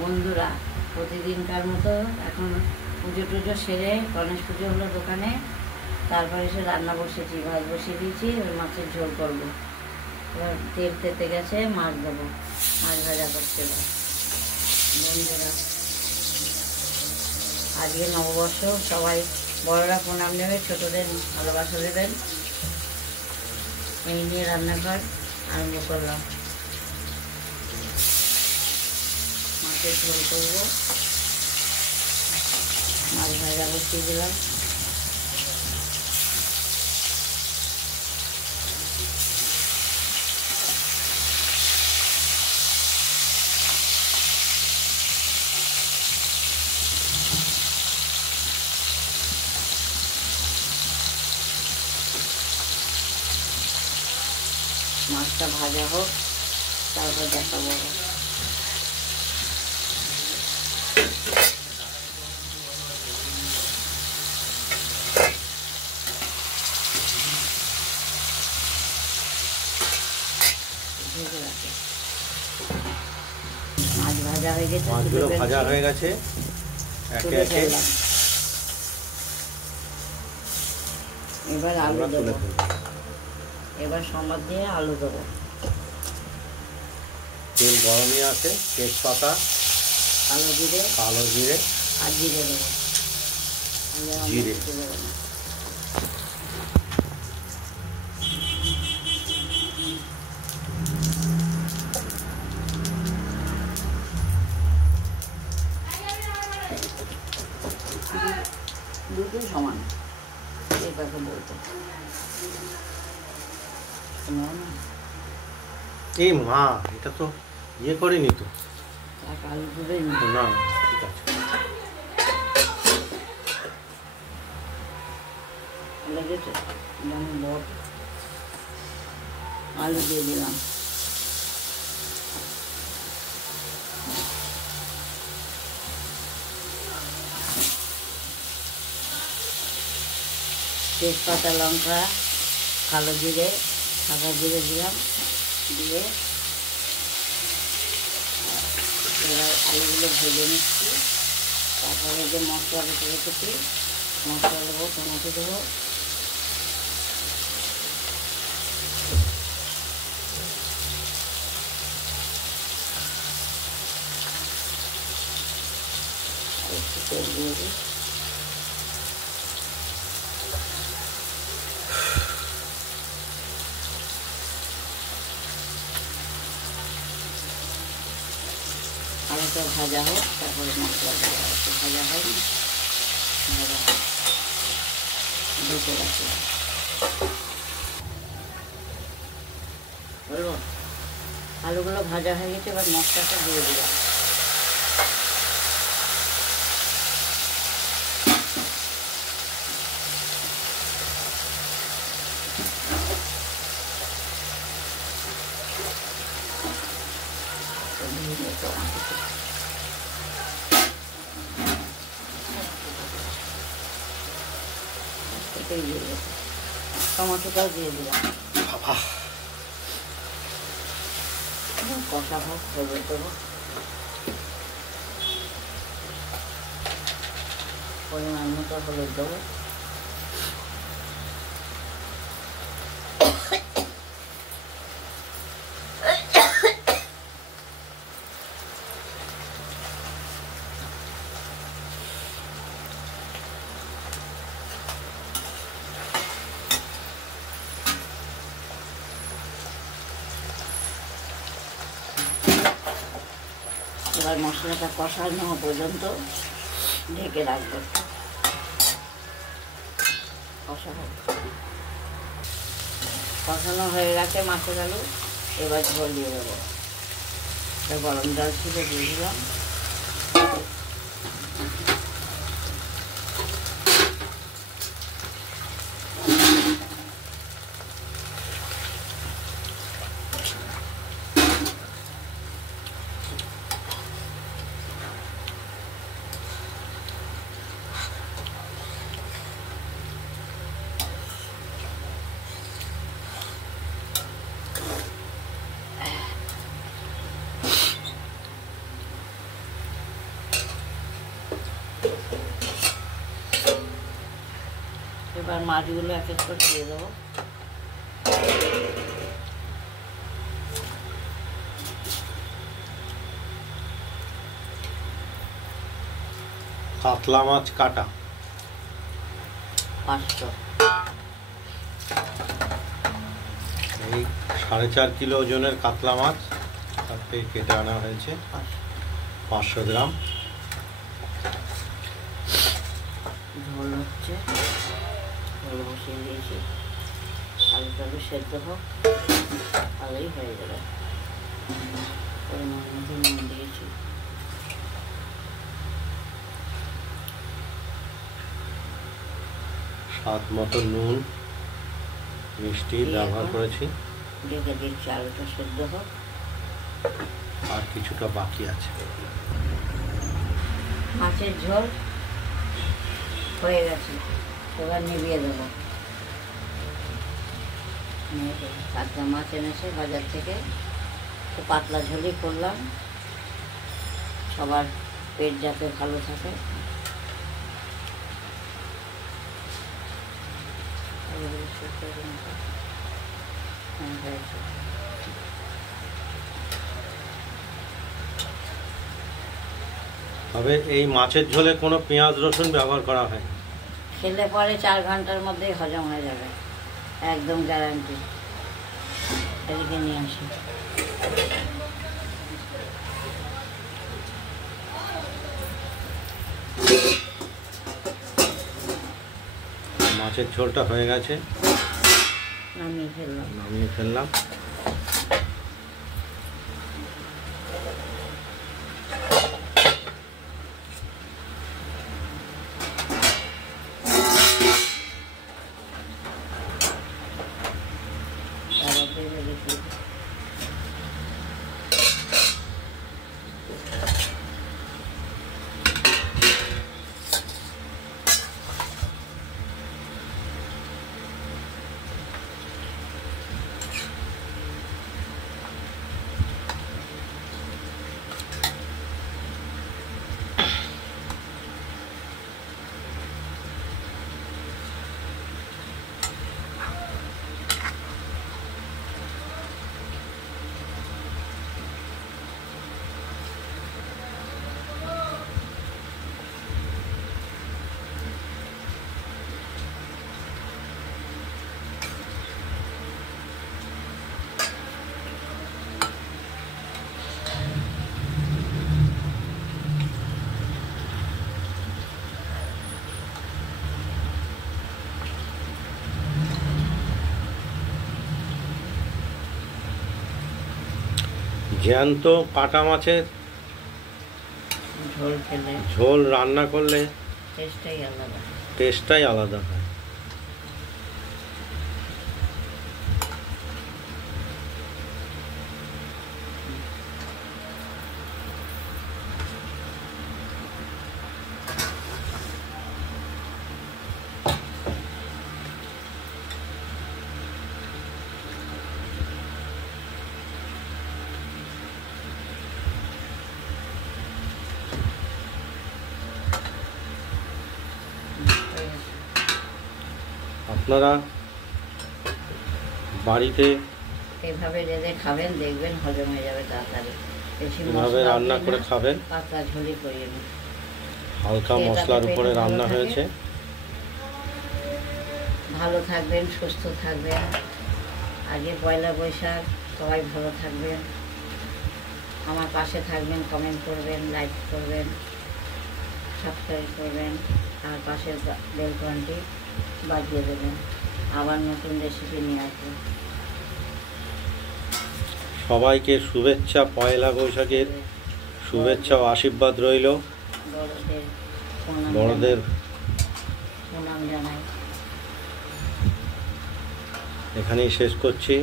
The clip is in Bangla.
বন্ধুরা, প্রতিদিনকার মতো এখন পুজো টুজো সেরে গণেশ পুজো হলো দোকানে, তারপরে এসে রান্না বসেছি, ভাত বসিয়ে দিয়েছি। ওই মাছের ঝোল করবো। এবার তেল তেতে গেছে, মাছ দেবো, মাছ ভাজা করতে হবে। বন্ধুরা, আজকে নববর্ষ, সবাই বড়রা প্রণাম নেবে, ছোটদের ভালোবাসা দেবেন। এই নিয়ে রান্নাঘর আরম্ভ করলাম। মাছের ঝোল করবো, মাছ ভাজা বসিয়ে দিলাম। মাছটা ভাজা হোক, তারপর দেখাবো। মাছ ভাজা হয়ে গেছে, মাছগুলো ভাজা হয়ে গেছে। একে একে এবার আলু দেবো। এবার সম্বাদ দিয়ে আলু দেবো। তেল গরমই আছে, তেজপাতা, কালো জিরে আর জিরে দেবো। জিরে দুটো সমান, এটাকে বলতে এই মা, এটা তো ইয়ে করেনি তো, আলু তুলে না ঠিক আছে। লেগেছে, আলু দিয়ে দিলাম। তেজপাতা, লঙ্কা, কালো জিরে, সাদা জিরে দিলাম। দিয়ে এবার আলুগুলো ভেজে নিচ্ছি। তারপরে যে মশলা বেটে রেখেছি, মশলা দেবো, টমেটো দেবো। একটু তেল দিয়ে দিই। আলুটা ভাজা হোক, তারপরে মশলা দেওয়া। একটু ভাজা হয়নি, ভাজা হোক, দুটো রাখলাম। বলবো, আলুগুলো ভাজা হয়ে গেছে, এবার মশলাটা দিয়ে দিলাম। টমেটোটাও দিয়ে দিলাম। কষা হোক, হলুদ দেবো, পরিমাণ মতো হলুদ দেবো। এবার মশলাটা কষানো পর্যন্ত ঢেকে রাখবো। কষানো হয়ে গেছে মাছের আলু, এবার ঝোল দিয়ে দেবো। গরম জল ছিল, দিয়ে দিলাম। এবার মাছগুলো এক এক করে দিয়ে দেবো। কাতলা মাছ কাটা 500। এই 4.5 কিলো ওজনের কাতলা মাছ তার থেকে কেটে আনা হয়েছে 500 গ্রাম। ঝোল হচ্ছে, ঝোল বসিয়ে দিয়েছি। আলু সেদ্ধ হোক, আলুই হয়ে যাবে। পরিমাণ মতো নুন দিয়েছি। স্বাদ মতো নুন মিষ্টি ব্যবহার করেছি। ঢেকে দিচ্ছি আলুটা সেদ্ধ হোক। আর কিছুটা বাকি আছে। মাছের ঝোল হয়ে গেছে, এবার নিভিয়ে দেবো। কাতলা মাছ এনেছে বাজার থেকে, তো পাতলা ঝোলই করলাম, সবার পেট যাতে ভালো থাকে। তবে এই মাছের ঝোলে কোনো পেঁয়াজ রসুন ব্যবহার করা হয় না। খেলে পরে 4 ঘন্টার মধ্যেই হজম হয়ে যাবে, একদম গ্যারান্টি। এদিকে নিয়ে আসি। মাছের ঝোলটা হয়ে গেছে, নামিয়ে ফেললাম। জ্যান্ত কাটা মাছের ঝোল খেলে, ঝোল রান্না করলে টেস্টটাই আলাদা হয়। আপনারা বাড়িতে এভাবে রেঁধে খাবেন, দেখবেন হজম হয়ে যাবে তাড়াতাড়ি। এভাবে রান্না করে খাবেন। পাতলা ঝোলই করিয়ে নিন। হালকা মশলার উপরে রান্না হয়েছে। ভালো থাকবেন, সুস্থ থাকবেন। আগে পয়লা বৈশাখ, সবাই ভালো থাকবেন। আমার পাশে থাকবেন, কমেন্ট করবেন, লাইক করবেন, সাবস্ক্রাইব করবেন, আর পাশের বেল ঘন্টি বাজিয়ে দেবেন। আবার নতুন রেসিপি নিয়ে আসবেন। সবাইকে শুভেচ্ছা, পয়লা বৈশাখের শুভেচ্ছা ও আশীর্বাদ রইল। বড়দের প্রণাম জানাই। এখানেই শেষ করছি।